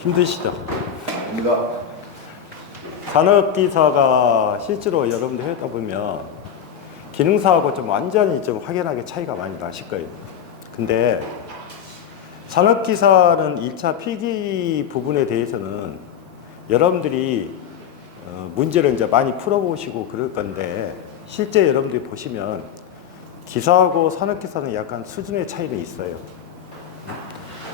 힘드시죠? 우리가 산업기사가 실제로 여러분들 하다 보면 기능사하고 좀 완전히 좀 확연하게 차이가 많이 나실 거예요. 근데 산업기사는 1차 필기 부분에 대해서는 여러분들이 문제를 이제 많이 풀어보시고 그럴 건데 실제 여러분들이 보시면 기사하고 산업기사는 약간 수준의 차이는 있어요.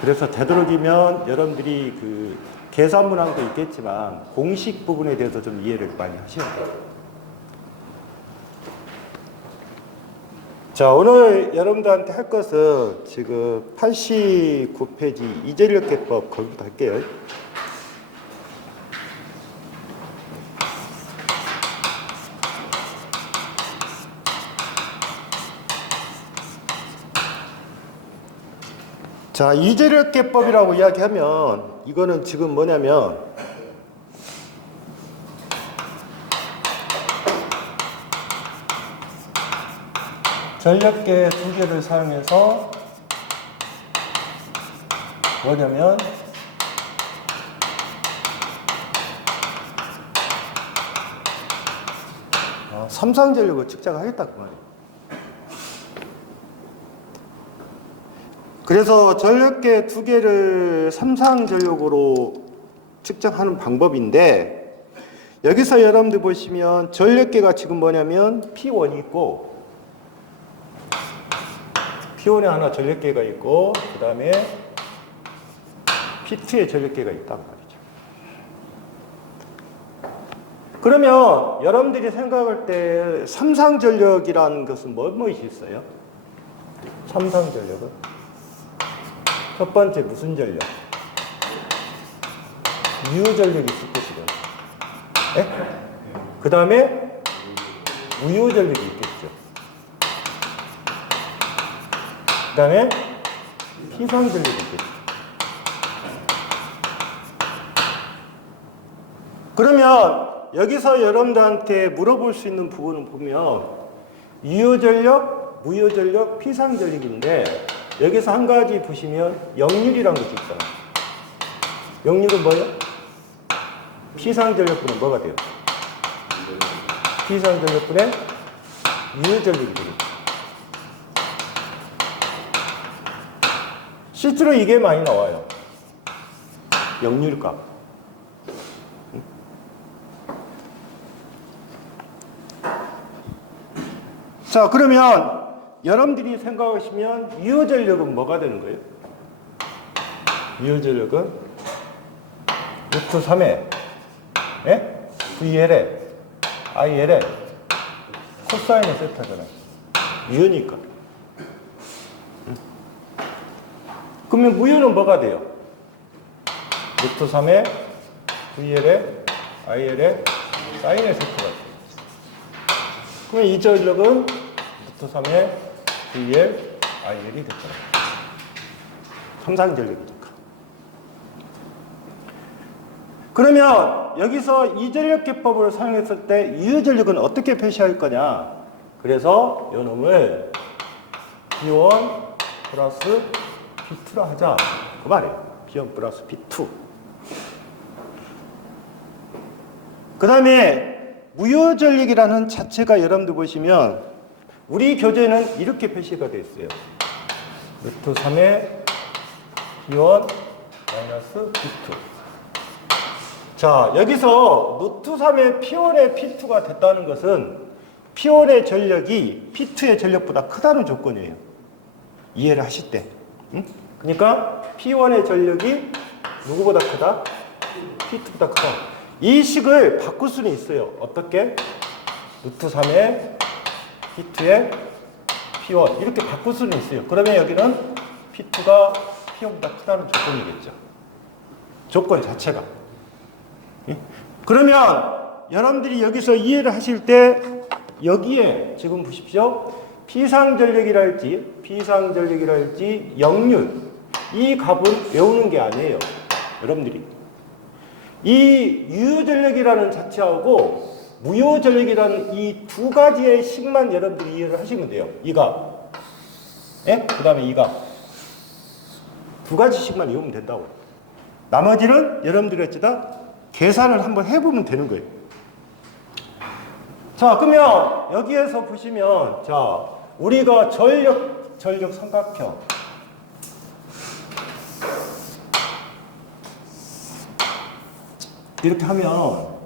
그래서 되도록이면 여러분들이 그 계산 문항도 있겠지만 공식 부분에 대해서 좀 이해를 많이 하셔야 돼요. 자, 오늘 여러분들한테 할 것은 지금 89페이지 이재력계법 거기부터 할게요. 자, 이재력계법이라고 이야기하면 이거는 지금 뭐냐면 전력계 두 개를 사용해서 뭐냐면 삼상전력을 측정하겠다 그 말이에요. 그래서 전력계 두 개를 삼상전력으로 측정하는 방법인데 여기서 여러분들 보시면 전력계가 지금 뭐냐면 P1이 있고 P1에 하나 전력계가 있고 그 다음에 P2에 전력계가 있단 말이죠. 그러면 여러분들이 생각할 때 삼상전력이라는 것은 무엇이 있어요? 삼상전력은 첫 번째 무슨 전력? 유효전력이 있을 것이고 그 다음에 무효전력이 있겠죠. 그 다음에 피상전력이 있겠죠. 그러면 여기서 여러분들한테 물어볼 수 있는 부분을 보면 유효전력, 무효전력, 피상전력인데 여기서 한 가지 보시면 역률이라는 것이 있잖아요. 역률은 뭐예요? 피상전력분은 뭐가 돼요? 피상전력분의 유효전력이 되겠죠. 실제로 이게 많이 나와요. 역률값. 자, 그러면 여러분들이 생각하시면 유효전력은 뭐가 되는 거예요? 유효전력은 루트 3에 VL에 IL에 코사인의 세타잖아요. 유효니까. 그러면 무효는 뭐가 돼요? 루트 3에 VL에 IL에 사인의 세타가 돼요. 그러면 이 전력은 루트 3에 VL, IL이 됐잖아요. 삼상전력이니까. 그러면 여기서 이전력계법을 사용했을 때 유효전력은 어떻게 표시할 거냐? 그래서 요놈을 P1 플러스 P2라 하자. 그 말이에요. P1 플러스 P2. 그 다음에 무효전력이라는 자체가 여러분들 보시면 우리 교재는 이렇게 표시가 되어 있어요. 루트 3에 P1 마이너스 P2. 자, 여기서 루트 3에 P1에 P2가 됐다는 것은 P1의 전력이 P2의 전력보다 크다는 조건이에요. 이해를 하실 때. 응? 그러니까 P1의 전력이 누구보다 크다? P2보다 크다. 이 식을 바꿀 수는 있어요. 어떻게? 루트 3에 P2에 P1 이렇게 바꿀 수는 있어요. 그러면 여기는 P2가 P1보다 크다는 조건이겠죠. 조건 자체가. 그러면 여러분들이 여기서 이해를 하실 때 여기에 지금 보십시오. 피상전력이랄지 역률 이 값은 외우는 게 아니에요. 여러분들이 이 유효전력이라는 자체하고 무효전력이라는 이 두 가지의 식만 여러분들이 이해를 하시면 돼요. 이 값. 그 다음에 이 값. 두 가지씩만 외우면 된다고. 나머지는 여러분들이 어쩌다 계산을 한번 해보면 되는 거예요. 자, 그러면 여기에서 보시면, 자, 우리가 전력 삼각형. 이렇게 하면,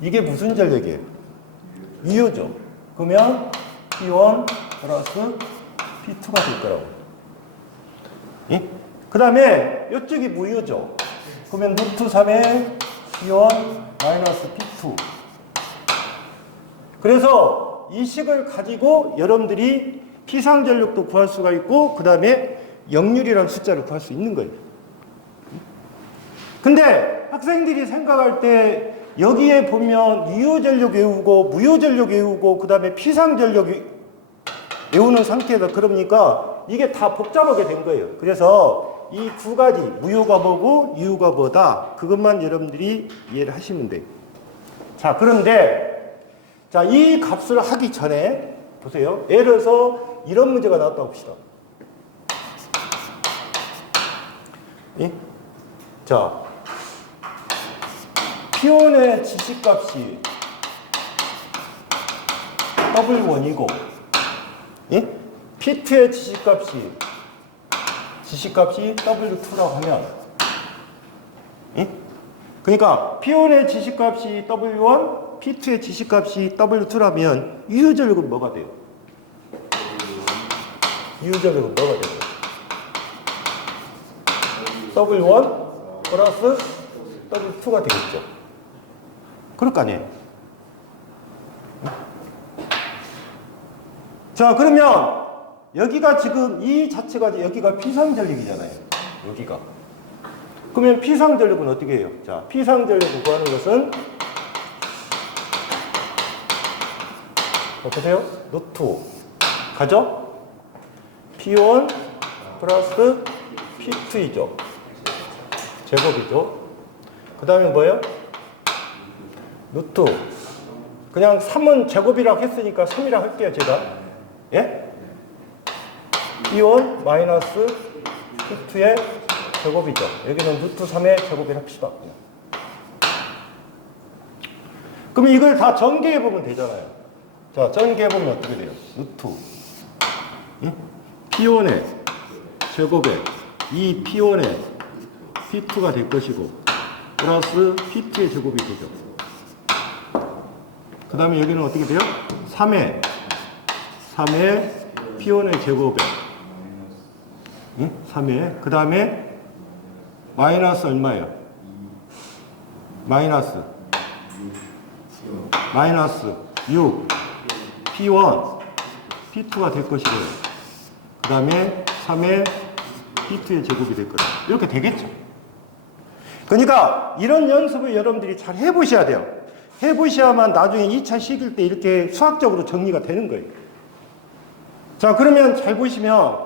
이게 무슨 전력이에요? 유효죠. 그러면 P1 플러스 P2가 될 거라고. 예? 그 다음에 이쪽이 무효죠. 그러면 루트 3의 P1 마이너스 P2. 그래서 이 식을 가지고 여러분들이 피상전력도 구할 수가 있고 그 다음에 역률이라는 숫자를 구할 수 있는 거예요. 근데 학생들이 생각할 때 여기에 보면 유효전력 외우고 무효전력 외우고 그 다음에 피상전력 외우는 상태에서 그러니까 이게 다 복잡하게 된 거예요. 그래서 이 두 가지 무효가 뭐고 유효가 뭐다 그것만 여러분들이 이해를 하시면 돼요. 자, 그런데 자, 이 값을 하기 전에 보세요. 예를 들어서 이런 문제가 나왔다고 봅시다. 예? 자, P1의 지시값이 W1이고 예? P2의 지시값이 W2라고 하면 예? 그러니까 P1의 지시값이 W1, P2의 지시값이 W2라면 유효전력은 뭐가 돼요? 유효전력은 뭐가 돼요? W1 플러스 W2가 되겠죠. 그럴 거 아니에요. 자, 그러면 여기가 지금 이 자체가 여기가 피상전력이잖아요. 여기가. 그러면 피상전력은 어떻게 해요? 자, 피상전력을 구하는 것은 어떠세요? 루트 가죠? P1 플러스 P2이죠. 제곱이죠. 그 다음에 뭐예요? 루트. 그냥 3은 제곱이라고 했으니까 3이라고 할게요, 제가. 예? P1 마이너스 P2의 제곱이죠. 여기는 루트 3의 제곱을 합시다. 그럼 이걸 다 전개해보면 되잖아요. 자, 전개해보면 어떻게 돼요? 루트. 응? P1의 제곱에 이 P1의 P2가 될 것이고 플러스 P2의 제곱이 되죠. 그 다음에 여기는 어떻게 돼요? 3의 P1의 제곱에 응? 3의 그 다음에 마이너스 얼마예요? 마이너스 6 P1 P2가 될 것이고요. 그 다음에 3의 P2의 제곱이 될 거예요. 이렇게 되겠죠. 그러니까 이런 연습을 여러분들이 잘 해보셔야 돼요. 해보셔야만 나중에 2차 시킬 때 이렇게 수학적으로 정리가 되는 거예요. 자, 그러면 잘 보시면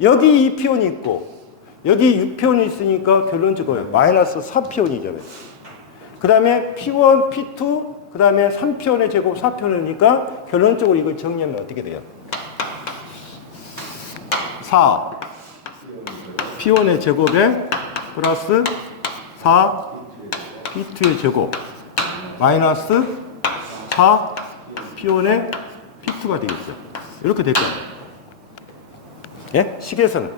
여기 2P1이 있고 여기 6P1이 있으니까 결론적으로 마이너스 4P1이잖아요. 그 다음에 P1, P2, 그 다음에 3P1의 제곱 4P1이니까 결론적으로 이걸 정리하면 어떻게 돼요? 4 P1의 제곱에 플러스 4 P2의 제곱 마이너스 4 P1의 P2가 되겠죠. 이렇게 될 거예요. 예? 식에서는.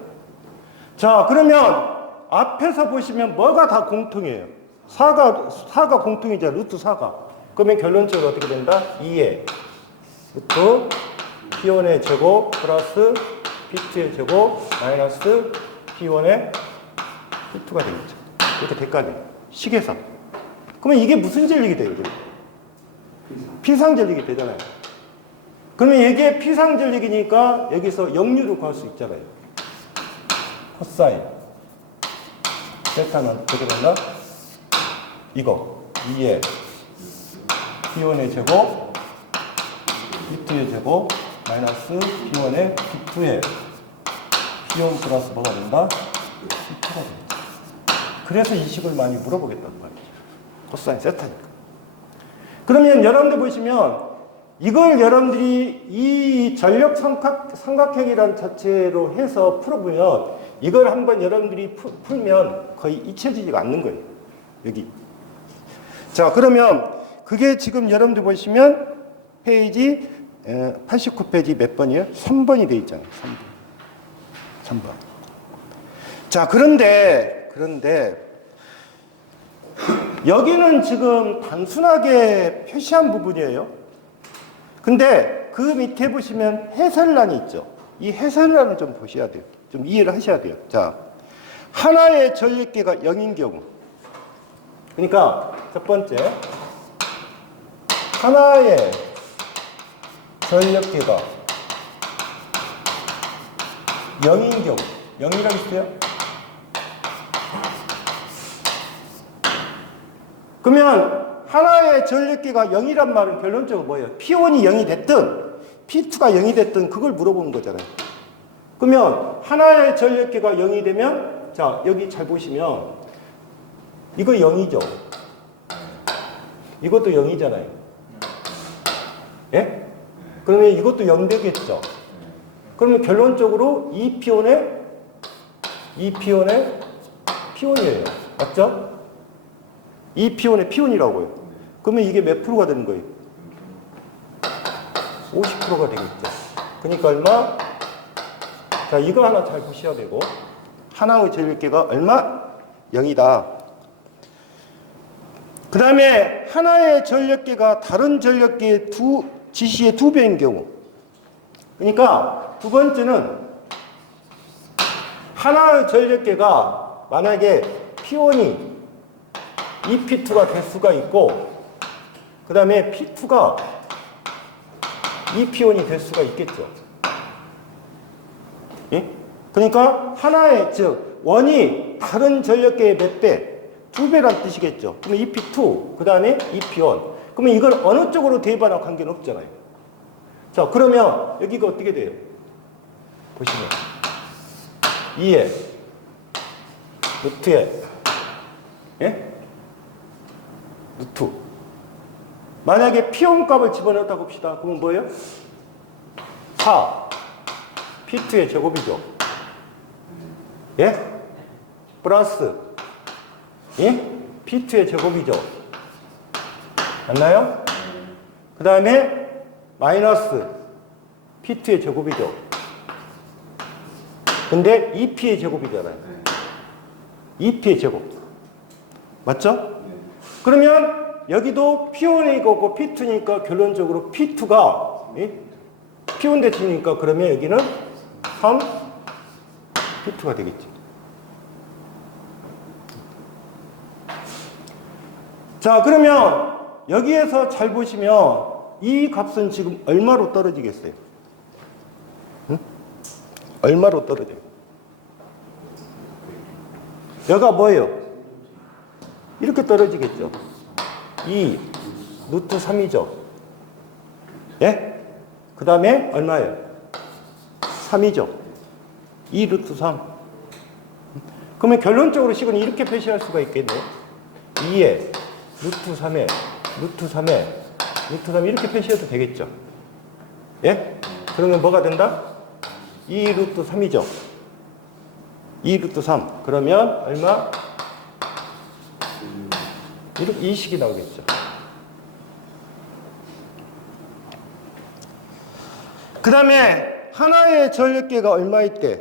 자, 그러면 앞에서 보시면 뭐가 다 공통이에요? 4가 공통이죠. 루트 4가. 그러면 결론적으로 어떻게 된다? 2의 루트 P1의 제곱 플러스 P2의 제곱 마이너스 P1의 P2가 되겠죠. 이렇게 될 거 아니에요. 식에서. 그러면 이게 무슨 전력이 돼요? 피상전력이 되잖아요. 그러면 이게 피상전력이니까 여기서 역률을 구할 수 있잖아요. 코사인 세타는 어떻게 된다? 이거 2의 P1의 제곱 P2의 제곱 마이너스 P1의 P2의 P1 플러스 뭐가 된다? P2가 된다. 그래서 이 식을 많이 물어보겠단 말이죠. 코사인 세타니까. 그러면 여러분들 보시면 이걸 여러분들이 이 전력 삼각형이라는 자체로 해서 풀어보면 이걸 한번 여러분들이 풀면 거의 잊혀지지가 않는 거예요. 여기. 자, 그러면 그게 지금 여러분들 보시면 페이지 89페이지 몇 번이에요? 3번이 돼 있잖아요. 3번. 자, 그런데 여기는 지금 단순하게 표시한 부분이에요. 근데 그 밑에 보시면 해설란이 있죠. 이 해설란을 좀 보셔야 돼요. 좀 이해를 하셔야 돼요. 자, 하나의 전력계가 0인 경우. 그러니까 첫 번째, 하나의 전력계가 0인 경우. 0이라고 있어요? 그러면 하나의 전력계가 0이란 말은 결론적으로 뭐예요? P1이 0이 됐든 P2가 0이 됐든 그걸 물어보는 거잖아요. 그러면 하나의 전력계가 0이 되면 자, 여기 잘 보시면 이거 0이죠. 이것도 0이잖아요. 예? 그러면 이것도 0 되겠죠. 그러면 결론적으로 이 P1의 P1이에요. 맞죠? 이 P1의 P1이라고요. 그러면 이게 몇 프로가 되는 거예요? 50%가 되겠죠. 그러니까 얼마? 자, 이거 하나 잘 보셔야 되고, 하나의 전력계가 얼마? 0이다. 그 다음에 하나의 전력계가 다른 전력계의 지시의 2배인 경우. 그러니까 두 번째는 하나의 전력계가 만약에 P1이 EP2가 될 수가 있고, 그 다음에 P2가 EP1이 될 수가 있겠죠. 예? 그러니까 하나의, 즉, 원이 다른 전력계의 몇 배? 2배란 뜻이겠죠. 그러면 EP2, 그 다음에 EP1. 그러면 이걸 어느 쪽으로 대입하나 관계는 없잖아요. 자, 그러면 여기가 어떻게 돼요? 보시면. 2에, 루트에, 예? 루트. 만약에 P1 값을 집어넣었다고 봅시다. 그러면 뭐예요? 4. P2의 제곱이죠. 예? 플러스. 예? P2의 제곱이죠. 맞나요? 그 다음에 마이너스 P2의 제곱이죠. 근데 2P의 제곱이잖아요. 2P의 제곱. 맞죠? 그러면 여기도 P1이 거고 P2니까 결론적으로 P2가 P1 대칭이니까 그러면 여기는 3 P2가 되겠지. 자, 그러면 여기에서 잘 보시면 이 값은 지금 얼마로 떨어지겠어요? 응? 얼마로 떨어져요? 여기가 뭐예요? 이렇게 떨어지겠죠. 2 루트 3이죠. 예? 그 다음에 얼마예요? 3이죠. 2 루트 3. 그러면 결론적으로 식은 이렇게 표시할 수가 있겠네요. 2에 루트 3에 루트 3에 루트 3 이렇게 표시해도 되겠죠. 예? 그러면 뭐가 된다? 2 루트 3이죠. 2 루트 3. 그러면 얼마? 이렇게 이 식이 나오겠죠. 그 다음에 하나의 전력계가 얼마일 때?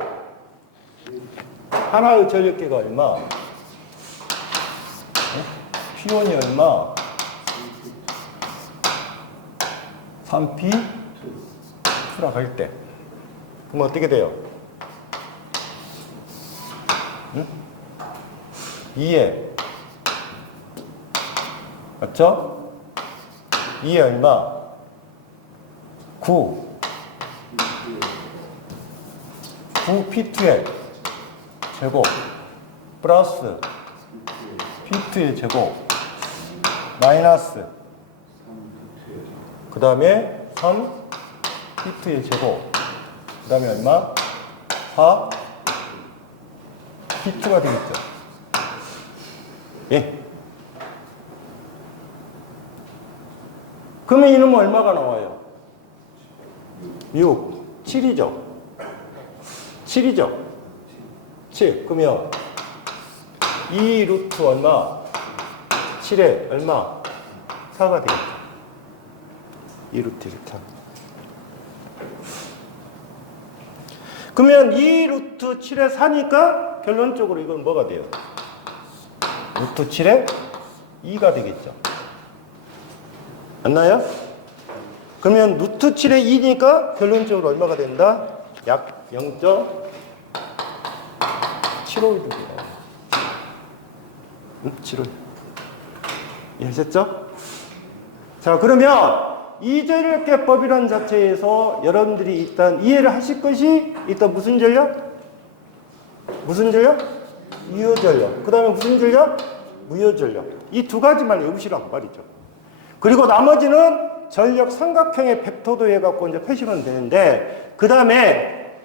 하나의 전력계가 얼마? P1이 얼마? 3P 풀어갈 때. 그럼 어떻게 돼요? 응? 2에 맞죠? 2에 얼마? 9 9P2의 제곱 플러스 P2의 제곱 마이너스 그 다음에 3 P2의 제곱 그 다음에 얼마? 4 P2가 되겠죠. 예. 그러면 이놈은 얼마가 나와요? 6, 7이죠. 7이죠. 7. 그러면 2 루트 얼마? 7에 얼마? 4가 되겠죠. 2 루트 1. 그러면 2 루트 7에 4니까 결론적으로 이건 뭐가 돼요? 루트 7에 2가 되겠죠. 맞나요? 그러면 루트 7에 2니까 결론적으로 얼마가 된다? 약 0.75이 됩니다. 7호. 이해하셨죠? 자, 그러면 이전력계법이라는 자체에서 여러분들이 일단 이해를 하실 것이 일단 무슨 전력? 무슨 전력? 유효전력. 그 다음에 무슨 전력? 무효전력. 이 두 가지만 외우시라고 말이죠. 그리고 나머지는 전력 삼각형의 벡터도 해갖고 이제 표시면 되는데, 그 다음에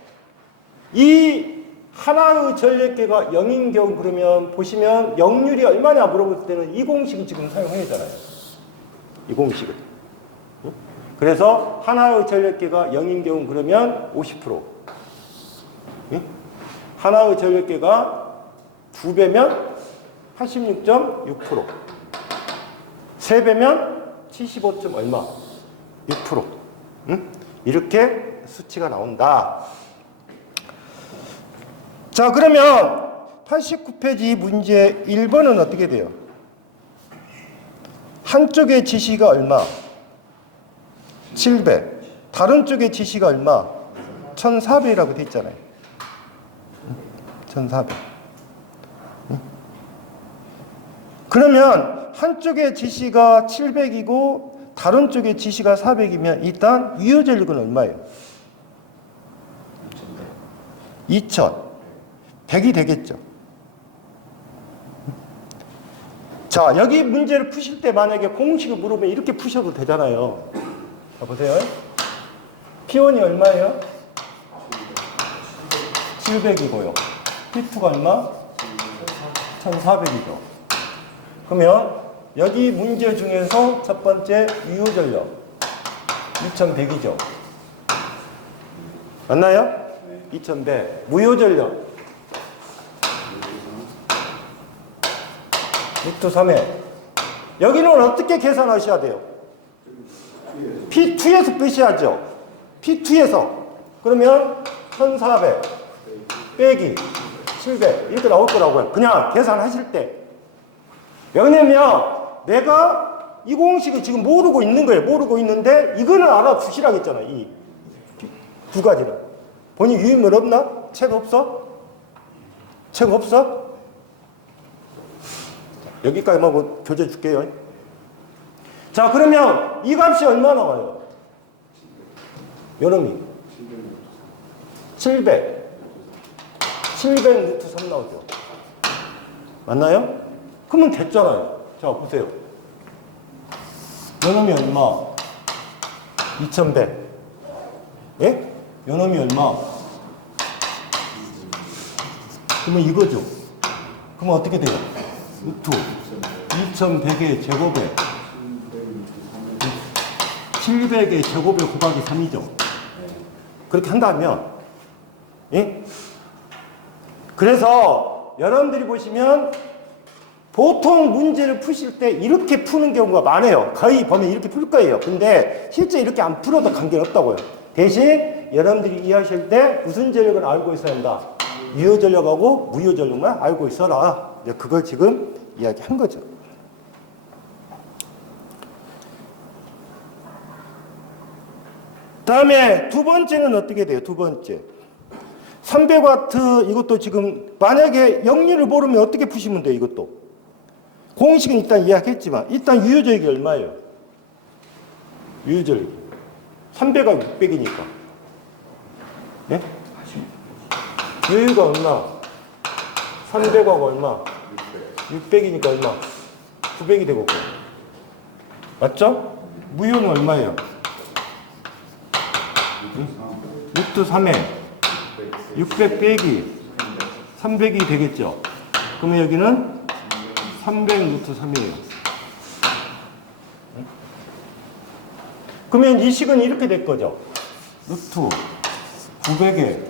이 하나의 전력계가 0인 경우 그러면 보시면 역률이 얼마냐 물어볼 때는 이 공식을 지금 사용해야 되잖아요. 이 공식을. 그래서 하나의 전력계가 0인 경우 그러면 50%. 하나의 전력계가 2배면 86.6%. 3배면 75. 얼마? 6%. 이렇게 수치가 나온다. 자, 그러면 89페이지 문제 1번은 어떻게 돼요? 한쪽의 지시가 얼마? 700. 다른 쪽의 지시가 얼마? 1400이라고 돼 있잖아요. 1400. 그러면 한쪽의 지시가 700이고 다른 쪽의 지시가 400이면 일단 유효전력은 얼마예요? 2000. 100이 되겠죠. 자, 여기 문제를 푸실 때 만약에 공식을 물으면 이렇게 푸셔도 되잖아요. 자, 보세요. P1이 얼마예요? 700이고요. P2가 얼마? 1400이죠. 그러면 여기 문제 중에서 첫 번째 유효전력 2100이죠. 맞나요? 2100. 무효전력 루트 3에. 여기는 어떻게 계산하셔야 돼요? P2에서 빼셔야죠. P2에서. 그러면 1400 빼기 700 이렇게 나올 거라고요. 그냥 계산하실 때. 왜냐면 내가 이 공식을 지금 모르고 있는 거예요. 모르고 있는데 이거는 알아두시라고 했잖아요. 이 두 가지는. 본인 유인물 없나? 책 없어? 책 없어? 여기까지만 뭐 교재 줄게요. 자, 그러면 이 값이 얼마 나와요? 요놈이 700 루트 3 나오죠. 맞나요? 그러면 됐잖아요. 자, 보세요. 요놈이 얼마? 2100. 예? 요놈이 얼마? 그러면 이거죠. 그러면 어떻게 돼요? 루트 2100의 제곱에 700의 제곱에 곱하기 3이죠. 그렇게 한다면, 예? 그래서 여러분들이 보시면 보통 문제를 푸실 때 이렇게 푸는 경우가 많아요. 거의 보면 이렇게 풀 거예요. 근데 실제 이렇게 안 풀어도 관계는 없다고요. 대신 여러분들이 이해하실 때 무슨 전력을 알고 있어야 한다? 유효전력하고 무효전력만 알고 있어라. 그걸 지금 이야기한 거죠. 다음에 두 번째는 어떻게 돼요? 두 번째. 300W 이것도 지금 만약에 역률을 모르면 어떻게 푸시면 돼요? 이것도. 공식은 일단 이야기했지만 일단 유효전력이 얼마예요? 유효전력. 300하고 600이니까. 예? 유효가 얼마? 300하고 얼마? 600이니까 얼마? 900이 되고. 맞죠? 무효는 얼마예요? 루트 3에 600 빼기 300이 되겠죠. 그러면 여기는 300 루트 3이에요. 그러면 이 식은 이렇게 될 거죠. 루트 900에